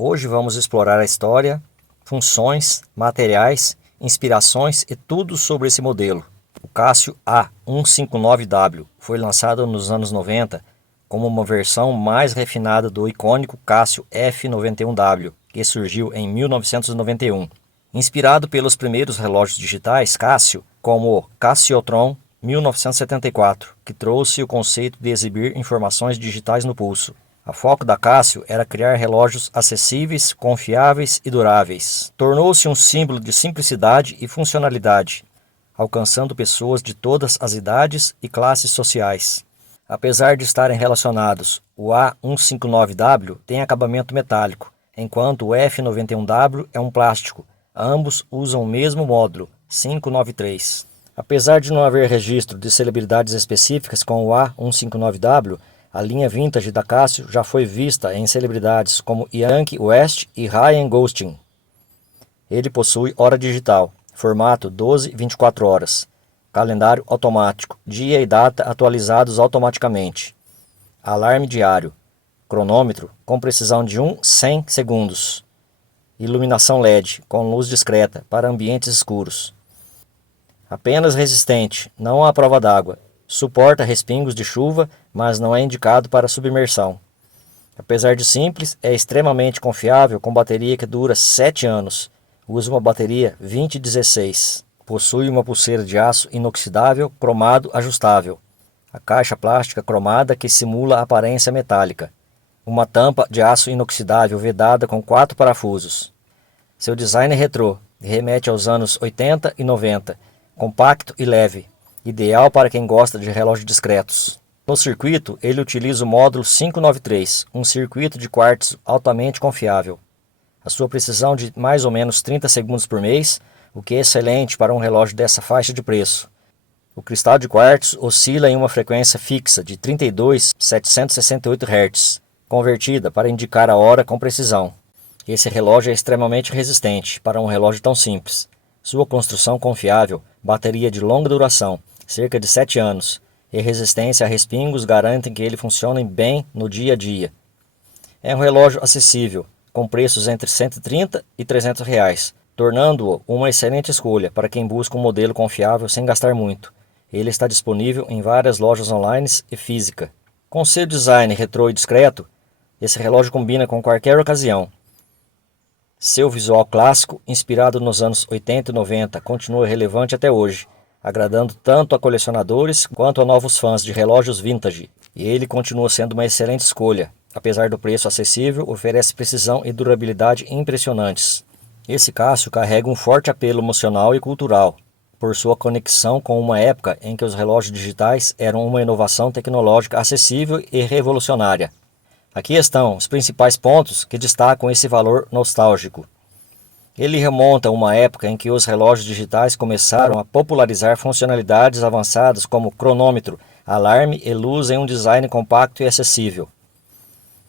Hoje vamos explorar a história, funções, materiais, inspirações e tudo sobre esse modelo. O Casio A159W foi lançado nos anos 90 como uma versão mais refinada do icônico Casio F91W, que surgiu em 1991. Inspirado pelos primeiros relógios digitais Casio, como o Casiotron 1974, que trouxe o conceito de exibir informações digitais no pulso. O foco da Casio era criar relógios acessíveis, confiáveis e duráveis. Tornou-se um símbolo de simplicidade e funcionalidade, alcançando pessoas de todas as idades e classes sociais. Apesar de estarem relacionados, o A159W tem acabamento metálico, enquanto o F91W é um plástico. Ambos usam o mesmo módulo, 593. Apesar de não haver registro de celebridades específicas com o A159W, a linha vintage da Casio já foi vista em celebridades como Kanye West e Ryan Gosling. Ele possui hora digital, formato 12/24 horas, calendário automático, dia e data atualizados automaticamente, alarme diário, cronômetro com precisão de 1/100 segundos, iluminação LED com luz discreta para ambientes escuros. Apenas resistente, não à prova d'água. Suporta respingos de chuva, mas não é indicado para submersão. Apesar de simples, é extremamente confiável com bateria que dura 7 anos. Usa uma bateria 2016. Possui uma pulseira de aço inoxidável cromado ajustável. A caixa plástica cromada que simula a aparência metálica. Uma tampa de aço inoxidável vedada com 4 parafusos. Seu design é retrô, remete aos anos 80 e 90, compacto e leve, ideal para quem gosta de relógios discretos. No circuito, ele utiliza o módulo 593, um circuito de quartzo altamente confiável. A sua precisão de mais ou menos 30 segundos por mês, o que é excelente para um relógio dessa faixa de preço. O cristal de quartzo oscila em uma frequência fixa de 32.768 Hz, convertida para indicar a hora com precisão. Esse relógio é extremamente resistente para um relógio tão simples. Sua construção confiável, bateria de longa duração, cerca de 7 anos, e resistência a respingos garantem que ele funcione bem no dia a dia. É um relógio acessível, com preços entre 130 e 300 reais, tornando-o uma excelente escolha para quem busca um modelo confiável sem gastar muito. Ele está disponível em várias lojas online e física. Com seu design retrô e discreto, esse relógio combina com qualquer ocasião. Seu visual clássico, inspirado nos anos 80 e 90, continua relevante até hoje, agradando tanto a colecionadores quanto a novos fãs de relógios vintage. E ele continua sendo uma excelente escolha. Apesar do preço acessível, oferece precisão e durabilidade impressionantes. Esse Casio carrega um forte apelo emocional e cultural, por sua conexão com uma época em que os relógios digitais eram uma inovação tecnológica acessível e revolucionária. Aqui estão os principais pontos que destacam esse valor nostálgico. Ele remonta a uma época em que os relógios digitais começaram a popularizar funcionalidades avançadas como cronômetro, alarme e luz em um design compacto e acessível.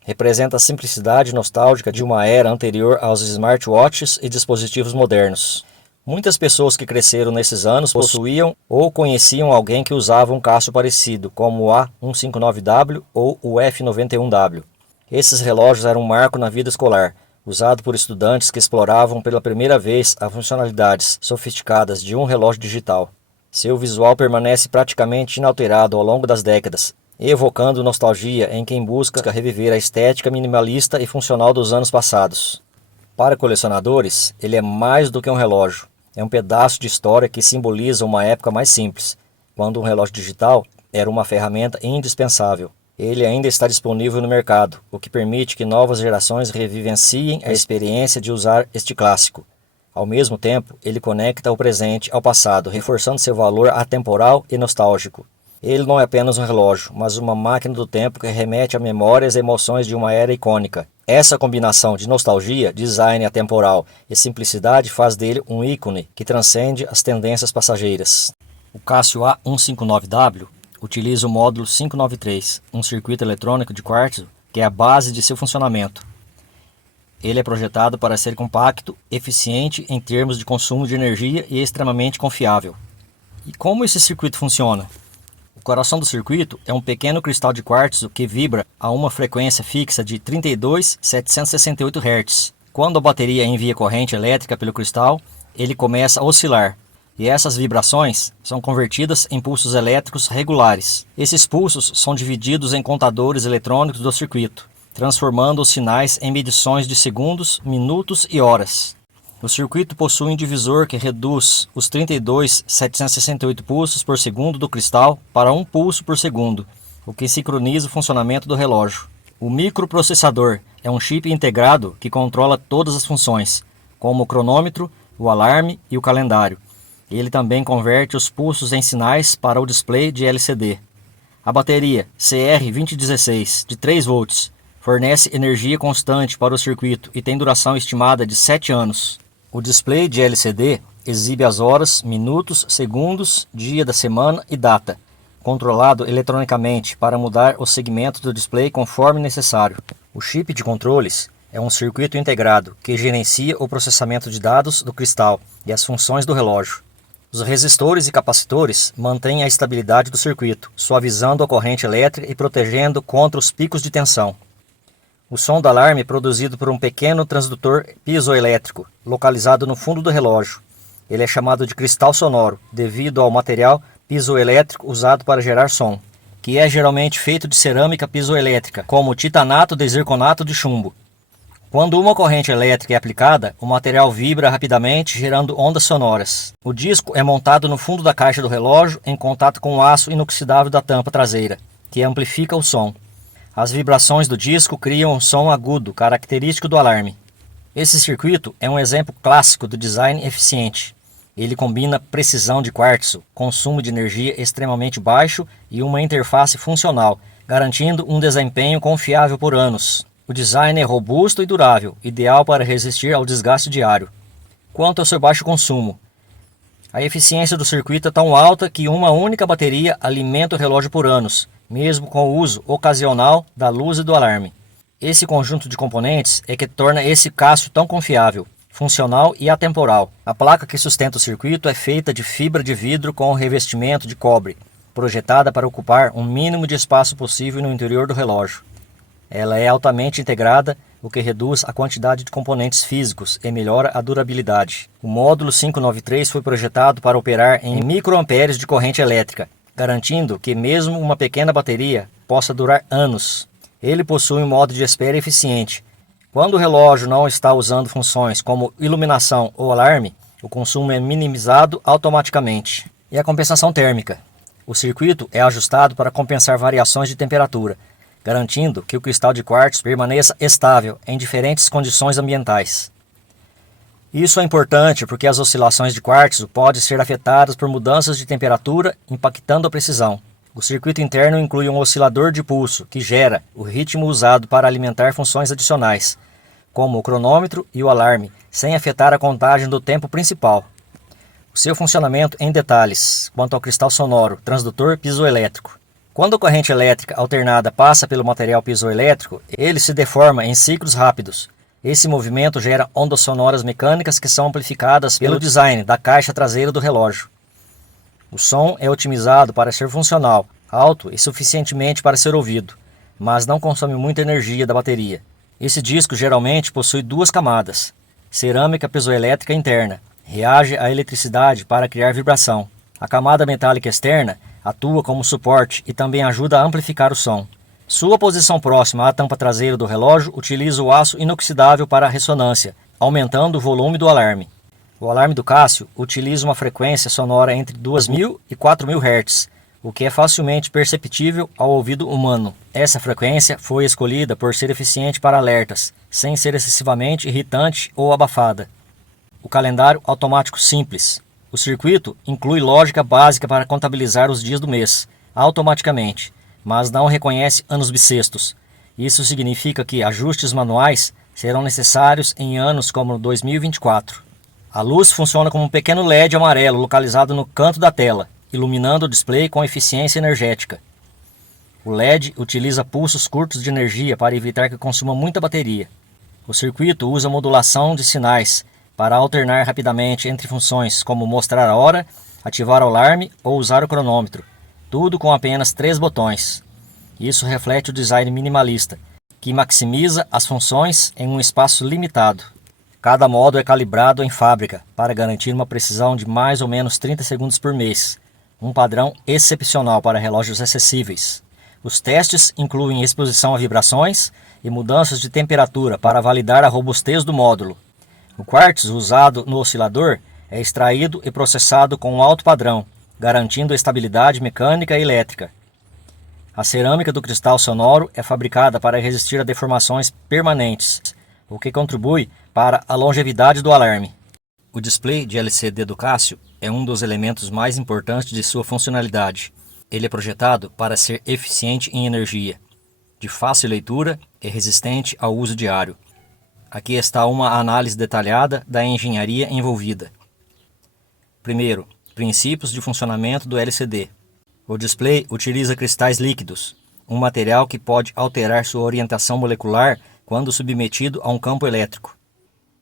Representa a simplicidade nostálgica de uma era anterior aos smartwatches e dispositivos modernos. Muitas pessoas que cresceram nesses anos possuíam ou conheciam alguém que usava um Casio parecido, como o A159W ou o F91W. Esses relógios eram um marco na vida escolar, usado por estudantes que exploravam pela primeira vez as funcionalidades sofisticadas de um relógio digital. Seu visual permanece praticamente inalterado ao longo das décadas, evocando nostalgia em quem busca reviver a estética minimalista e funcional dos anos passados. Para colecionadores, ele é mais do que um relógio. É um pedaço de história que simboliza uma época mais simples, quando um relógio digital era uma ferramenta indispensável. Ele ainda está disponível no mercado, o que permite que novas gerações revivenciem a experiência de usar este clássico. Ao mesmo tempo, ele conecta o presente ao passado, reforçando seu valor atemporal e nostálgico. Ele não é apenas um relógio, mas uma máquina do tempo que remete a memórias e emoções de uma era icônica. Essa combinação de nostalgia, design atemporal e simplicidade faz dele um ícone que transcende as tendências passageiras. O Casio A159W utiliza o módulo 593, um circuito eletrônico de quartzo que é a base de seu funcionamento. Ele é projetado para ser compacto, eficiente em termos de consumo de energia e extremamente confiável. E como esse circuito funciona? O coração do circuito é um pequeno cristal de quartzo que vibra a uma frequência fixa de 32.768 Hz. Quando a bateria envia corrente elétrica pelo cristal, ele começa a oscilar, e essas vibrações são convertidas em pulsos elétricos regulares. Esses pulsos são divididos em contadores eletrônicos do circuito, transformando os sinais em medições de segundos, minutos e horas. O circuito possui um divisor que reduz os 32.768 pulsos por segundo do cristal para 1 pulso por segundo, o que sincroniza o funcionamento do relógio. O microprocessador é um chip integrado que controla todas as funções, como o cronômetro, o alarme e o calendário. Ele também converte os pulsos em sinais para o display de LCD. A bateria CR2016 de 3 volts fornece energia constante para o circuito e tem duração estimada de 7 anos. O display de LCD exibe as horas, minutos, segundos, dia da semana e data, controlado eletronicamente para mudar os segmentos do display conforme necessário. O chip de controles é um circuito integrado que gerencia o processamento de dados do cristal e as funções do relógio. Os resistores e capacitores mantêm a estabilidade do circuito, suavizando a corrente elétrica e protegendo contra os picos de tensão. O som do alarme é produzido por um pequeno transdutor piezoelétrico, localizado no fundo do relógio. Ele é chamado de cristal sonoro, devido ao material piezoelétrico usado para gerar som, que é geralmente feito de cerâmica piezoelétrica, como titanato de zirconato de chumbo. Quando uma corrente elétrica é aplicada, o material vibra rapidamente, gerando ondas sonoras. O disco é montado no fundo da caixa do relógio, em contato com o aço inoxidável da tampa traseira, que amplifica o som. As vibrações do disco criam um som agudo, característico do alarme. Esse circuito é um exemplo clássico do design eficiente. Ele combina precisão de quartzo, consumo de energia extremamente baixo e uma interface funcional, garantindo um desempenho confiável por anos. O design é robusto e durável, ideal para resistir ao desgaste diário. Quanto ao seu baixo consumo, a eficiência do circuito é tão alta que uma única bateria alimenta o relógio por anos, mesmo com o uso ocasional da luz e do alarme. Esse conjunto de componentes é que torna esse Casio tão confiável, funcional e atemporal. A placa que sustenta o circuito é feita de fibra de vidro com revestimento de cobre, projetada para ocupar o mínimo de espaço possível no interior do relógio. Ela é altamente integrada, o que reduz a quantidade de componentes físicos e melhora a durabilidade. O módulo 593 foi projetado para operar em microamperes de corrente elétrica, garantindo que mesmo uma pequena bateria possa durar anos. Ele possui um modo de espera eficiente. Quando o relógio não está usando funções como iluminação ou alarme, o consumo é minimizado automaticamente. E a compensação térmica. O circuito é ajustado para compensar variações de temperatura, garantindo que o cristal de quartzo permaneça estável em diferentes condições ambientais. Isso é importante porque as oscilações de quartzo podem ser afetadas por mudanças de temperatura, impactando a precisão. O circuito interno inclui um oscilador de pulso, que gera o ritmo usado para alimentar funções adicionais, como o cronômetro e o alarme, sem afetar a contagem do tempo principal. O seu funcionamento em detalhes, quanto ao cristal sonoro, transdutor piezoelétrico. Quando a corrente elétrica alternada passa pelo material piezoelétrico, ele se deforma em ciclos rápidos. Esse movimento gera ondas sonoras mecânicas que são amplificadas pelo design da caixa traseira do relógio. O som é otimizado para ser funcional, alto e suficientemente para ser ouvido, mas não consome muita energia da bateria. Esse disco geralmente possui 2 camadas. Cerâmica piezoelétrica interna, reage à eletricidade para criar vibração. A camada metálica externa atua como suporte e também ajuda a amplificar o som. Sua posição próxima à tampa traseira do relógio utiliza o aço inoxidável para a ressonância, aumentando o volume do alarme. O alarme do Casio utiliza uma frequência sonora entre 2.000 e 4.000 Hz, o que é facilmente perceptível ao ouvido humano. Essa frequência foi escolhida por ser eficiente para alertas, sem ser excessivamente irritante ou abafada. O calendário automático simples. O circuito inclui lógica básica para contabilizar os dias do mês, automaticamente, mas não reconhece anos bissextos. Isso significa que ajustes manuais serão necessários em anos como 2024. A luz funciona como um pequeno LED amarelo localizado no canto da tela, iluminando o display com eficiência energética. O LED utiliza pulsos curtos de energia para evitar que consuma muita bateria. O circuito usa modulação de sinais para alternar rapidamente entre funções como mostrar a hora, ativar o alarme ou usar o cronômetro. tudo com apenas 3 botões. Isso reflete o design minimalista, que maximiza as funções em um espaço limitado. Cada modo é calibrado em fábrica para garantir uma precisão de mais ou menos 30 segundos por mês, um padrão excepcional para relógios acessíveis. Os testes incluem exposição a vibrações e mudanças de temperatura para validar a robustez do módulo. O quartzo usado no oscilador é extraído e processado com um alto padrão, garantindo estabilidade mecânica e elétrica. A cerâmica do cristal sonoro é fabricada para resistir a deformações permanentes, o que contribui para a longevidade do alarme. O display de LCD do Casio é um dos elementos mais importantes de sua funcionalidade. Ele é projetado para ser eficiente em energia, de fácil leitura e resistente ao uso diário. Aqui está uma análise detalhada da engenharia envolvida. Primeiro, princípios de funcionamento do LCD. O display utiliza cristais líquidos, um material que pode alterar sua orientação molecular quando submetido a um campo elétrico.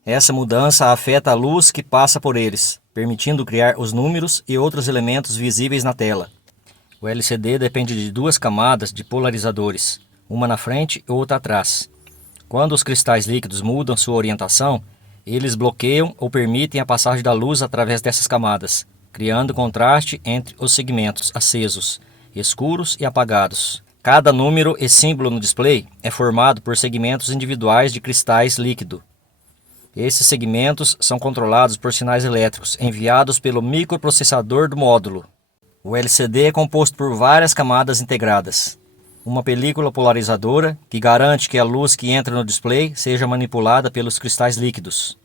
Essa mudança afeta a luz que passa por eles, permitindo criar os números e outros elementos visíveis na tela. O LCD depende de 2 camadas de polarizadores, uma na frente e outra atrás. Quando os cristais líquidos mudam sua orientação, eles bloqueiam ou permitem a passagem da luz através dessas camadas, criando contraste entre os segmentos acesos, escuros e apagados. Cada número e símbolo no display é formado por segmentos individuais de cristais líquido. Esses segmentos são controlados por sinais elétricos enviados pelo microprocessador do módulo. O LCD é composto por várias camadas integradas. Uma película polarizadora que garante que a luz que entra no display seja manipulada pelos cristais líquidos.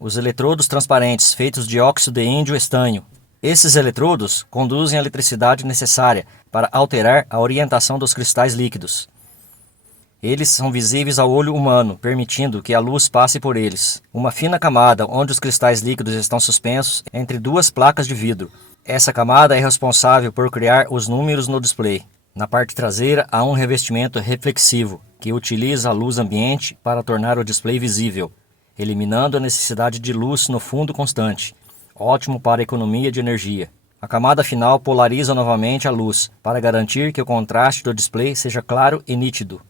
Os eletrodos transparentes feitos de óxido de índio estanho. Esses eletrodos conduzem a eletricidade necessária para alterar a orientação dos cristais líquidos. Eles são visíveis ao olho humano, permitindo que a luz passe por eles. Uma fina camada onde os cristais líquidos estão suspensos entre 2 placas de vidro. Essa camada é responsável por criar os números no display. Na parte traseira há um revestimento reflexivo, que utiliza a luz ambiente para tornar o display visível, eliminando a necessidade de luz no fundo constante, ótimo para a economia de energia. A camada final polariza novamente a luz, para garantir que o contraste do display seja claro e nítido.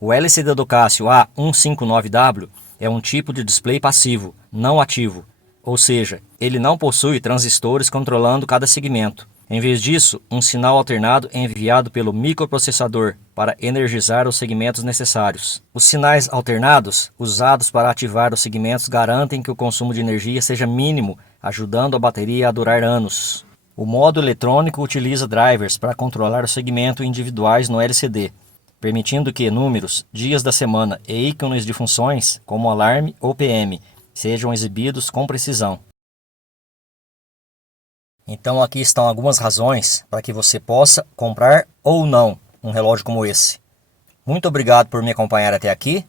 O LCD do Casio A159W é um tipo de display passivo, não ativo, ou seja, ele não possui transistores controlando cada segmento. Em vez disso, um sinal alternado é enviado pelo microprocessador para energizar os segmentos necessários. Os sinais alternados, usados para ativar os segmentos, garantem que o consumo de energia seja mínimo, ajudando a bateria a durar anos. O modo eletrônico utiliza drivers para controlar o segmento individuais no LCD, permitindo que números, dias da semana e ícones de funções, como alarme ou PM, sejam exibidos com precisão. Então aqui estão algumas razões para que você possa comprar ou não um relógio como esse. Muito obrigado por me acompanhar até aqui.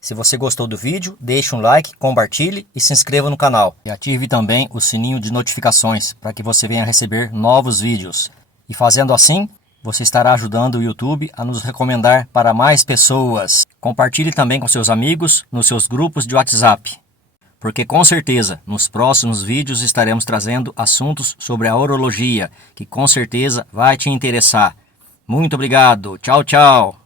Se você gostou do vídeo, deixe um like, compartilhe e se inscreva no canal. E ative também o sininho de notificações para que você venha receber novos vídeos. E fazendo assim, você estará ajudando o YouTube a nos recomendar para mais pessoas. Compartilhe também com seus amigos nos seus grupos de WhatsApp. Porque com certeza, nos próximos vídeos estaremos trazendo assuntos sobre a horologia, que com certeza vai te interessar. Muito obrigado. Tchau, tchau.